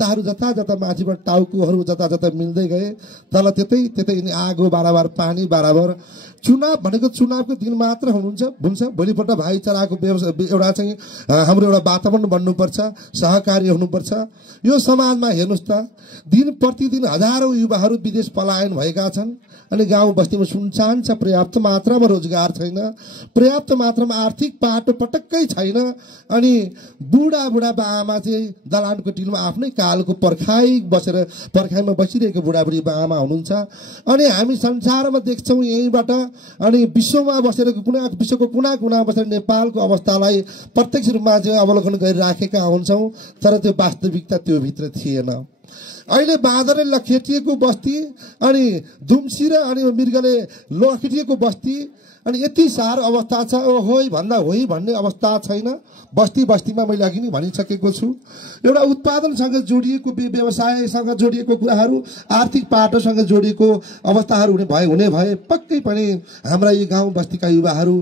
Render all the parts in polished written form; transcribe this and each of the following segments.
ताहरू जता जता माथिबाट टाउकोहरू जता जता मिल्दै गए तल त्यतै आगो बराबर पानी बराबर चुनाव भनेको चुनावको दिन मात्र हुन्छ भोलिपल्ट भाइचाराको एउटा चाहिँ हाम्रो एउटा वातावरण बन्नुपर्छ सहकारी हुनुपर्छ यो समाजमा हेर्नुस् त दिन प्रतिदिन हजारौं युवाहरू विदेश पलायन भएका छन् अनि गाउँ बस्तीमा सुनसान छ पर्याप्त मात्रामा रोजगार छैन पर्याप्त मात्रामा आर्थिक पाटो पटक्कै छैन अनि बुढा बाआमा चाहिँ दलानको टिलमा आफ्नै कालको पर्खाइमा बसिरहेको बुढाबुढी बाआमा हुनुहुन्छ अनि हामी संसारमा देख्छौं यहीबाट अनि विश्वमा बसेर विश्वको कुना कुना बसेर नेपालको अवस्थालाई प्रत्यक्ष रूपमा चाहिँ अवलोकन गरिराखेका हुन्छौं तर त्यो वास्तविकता त्यो भित्र थिएन अहिले बाँदरले लखेटिएको बस्ती अनि दुम्सी र अनि मृगले लखेटिएको बस्ती अनि यति साह्रो अवस्था छ होई भन्दा होई भन्ने अवस्था छैन बस्ती बस्तीमा मैले अघि नै भनिसकेको छु एउटा उत्पादनसँग जोडिएको व्यवसायसँग जोडिएको कुराहरू आर्थिक पाटोसँग जोडिएको अवस्थाहरू हुने भए पक्कै पनि हाम्रा यी गाउँ बस्तीका युवाहरू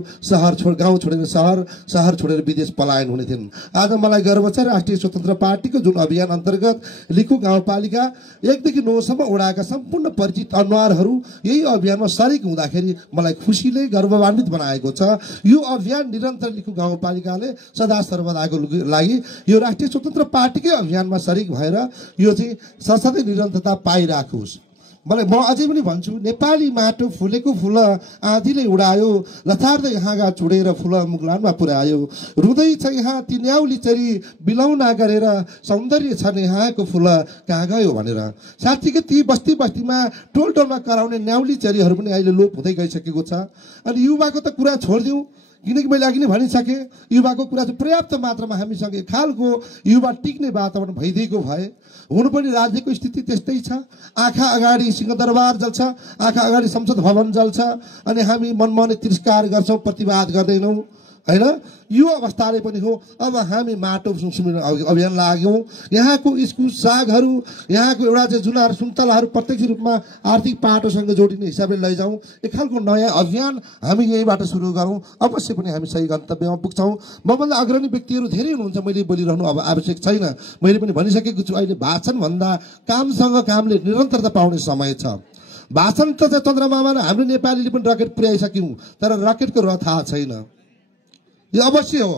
गाउँ छोडेर शहर छोडेर विदेश पलायन हुने थिएन आज मलाई गर्व छ राष्ट्रिय स्वतन्त्र पार्टीको जुन अभियान अन्तर्गत लिखु गाउँपालिका 1 देखि 9 सम्म ओडाका सम्पूर्ण परिचित अनुहारहरू यही अभियानमा सरिक हुँदाखेरि मलाई खुसीले गर्वान्वित बनाएको छ यो अभियान निरन्तर लिखु गाउँपालिकाले सदा सर्वदाको लागि यो राष्ट्रिय स्वतन्त्र पार्टीकै अभियानमा सरिक भएर यो चाहिँ सधैँ निरन्तरता पाइराखोस् म अझै पनि भन्छु नेपाली माटो फुलेको फूल आँधीले उडायो लथार्दै हाँगा चुडेर फूल मुगलानमा पुर्यायो रुँदै छ यहाँ ती न्याउली चरी बिलौना गरेर सौन्दर्य छ यहाँको फूल कहाँ गयो भनेर साथीको ती बस्ती बस्तीमा टोलमा कराउने न्याउली चरीहरू पनि अहिले लोप हुँदै गइसकेको छ अनि युवाको त कुरा छोड्दिउँ किनकि मैले अघि नै भनिसके युवाको कुरा चाहिँ पर्याप्त मात्रामा हामीसँग खालको युवा टिक्ने वातावरण भइदिएको भए हुनु पनि राज्यको स्थिति त्यस्तै छ आँखा अगाडि सिंहदरबार जल्छ आँखा अगाडि संसद भवन जल्छ अनि हामी मनमा नै तिरस्कार गर्छौं प्रतिवाद गर्दैनौं हैन यो अवस्थाले पनि हो अब हामी माटो अभियान लाग्यौं यहाँको इस्कुस सागहरू यहाँको एउटा चाहिँ जुनार सुन्तलाहरू प्रत्यक्ष रूपमा आर्थिक पाटोसँग जोडिने हिसाबले लैजाउँ एक खालको नयाँ अभियान हामी यहीबाट सुरु गरौँ अवश्य पनि हामी सही गन्तव्यमा पुग्छौं मभन्दा अग्रणी व्यक्तिहरू धेरै हुनुहुन्छ मैले बोलिरहनु अब आवश्यक छैन मैले पनि भनिसकेको छु अहिले भाषण भन्दा कामसँग कामले निरन्तरता पाउने समय छ भाषण त चन्द्रमामा हाम्रो नेपालीले पनि रकेट पुर्याइसक्यौं तर रकेटको र थाहा छैन यो अवश्य हो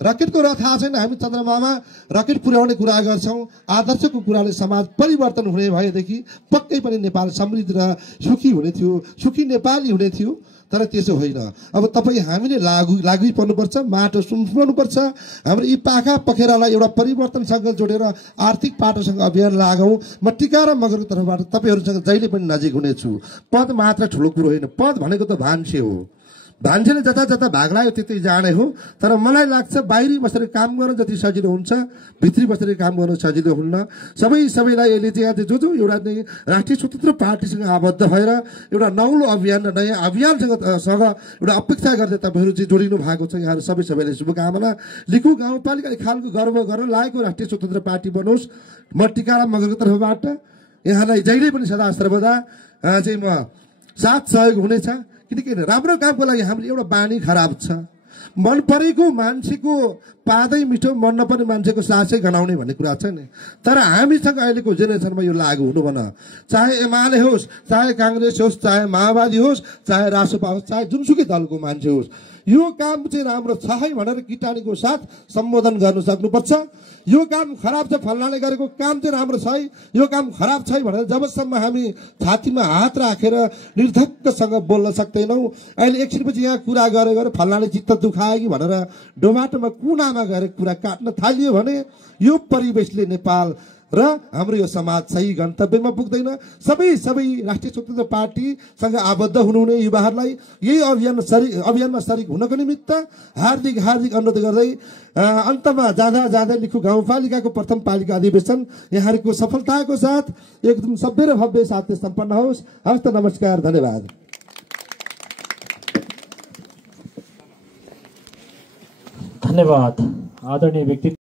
रकेटको र थाहा छैन हामी चन्द्रमामा रकेट पुर्याउने कुरा गर्छौं आदर्शको कुराले समाज परिवर्तन हुने भएदेखि पक्कै पनि नेपाल समृद्ध र सुखी हुने थियो सुखी नेपाली हुने थियो तर त्यसो होइन अब तपाई हामीले लागु पर्नुपर्छ माटो सुन्नुपर्छ हाम्रो यी पाखा पखेरालाई एउटा परिवर्तनसँग जोडेर आर्थिक पाटोसँग अभियान लागौं म टिका र मगरको तर्फबाट तपाईहरुसँग जहिले पनि नजिक हुनेछु पद मात्र ठुलो कुरो होइन पद भनेको त भान्से हो भान्सेले जता जता भाग लाग्यो त्यतै जाने हो तर मलाई लाग्छ बाहिरी बसेर काम गर्न जति सजिलो हुन्छ भित्री बसेर काम गर्न सजिलो हुन्न सबैलाई यसले चाहिँ जो एउटा राष्ट्रिय स्वतन्त्र पार्टीसँग आबद्ध भएर एउटा नौलो अभियान र नयाँ अभियानसँग एउटा अपेक्षा गर्दै तपाईहरु चाहिँ जोडिनु भएको छ यहाँहरु सबैलाई शुभकामना लिखु गाउँपालिका खालको गर्व गर्न लागेको राष्ट्रिय स्वतन्त्र पार्टी बनोस् म टिकाराम मगरको तर्फबाट यहाँलाई जहिले पनि सदा सर्वदा चाहिँ म साथ सहयोग हुनेछ किनकि राम्रो कामको लागि हाम्रो एउटा बानी खराब छ मन परेको मान्छेको पादै मिठो मन नपर्ने मान्छेको सासै गनाउने भन्ने कुरा छ नि तर हामीसँग अहिलेको जेनेरेसनमा यो लागू हुनु भन चाहे एमाले होस् चाहे कांग्रेस होस् चाहे माओवादी होस् चाहे रासपा होस् चाहे जुनसुकै दलको मान्छे होस् यो काम चाहिँ राम्रो छ है भनेर किटानीको साथ सम्बोधन गर्न सक्नुपर्छ यो काम खराब छ फल्नाले गरेको काम चाहिँ राम्रो छ है यो काम खराब छ भनेर जबसम्म हामी छातीमा हात राखेर निर्धक्कसँग बोल्न सक्दैनौं अहिले एकछिनपछि यहाँ कुरा गरेर फल्नाले चित्त दुखायो कि भनेर डोबाटोमा कुनामा गएर कुरा काट्न थालियो भने यो परिवेशले नेपाल र हाम्रो यो समाज सही गन्तव्यमा पुग्दैन सबै राष्ट्रिय स्वतन्त्र पार्टीसँग आबद्ध हुनुहुने युवाहरूलाई यही अभियानमा सरिक हुनको निमित्त हार्दिक अनुरोध गर्दै अन्तमा जाँदा लिखु गाउँपालिकाको प्रथम पालिका अधिवेशन यहाँहरुको सफलताको साथ एकदम सभ्य र भव्य साथले सम्पन्न होस् हस्त नमस्कार धन्यवाद धन्यवाद आदरणीय व्यक्ति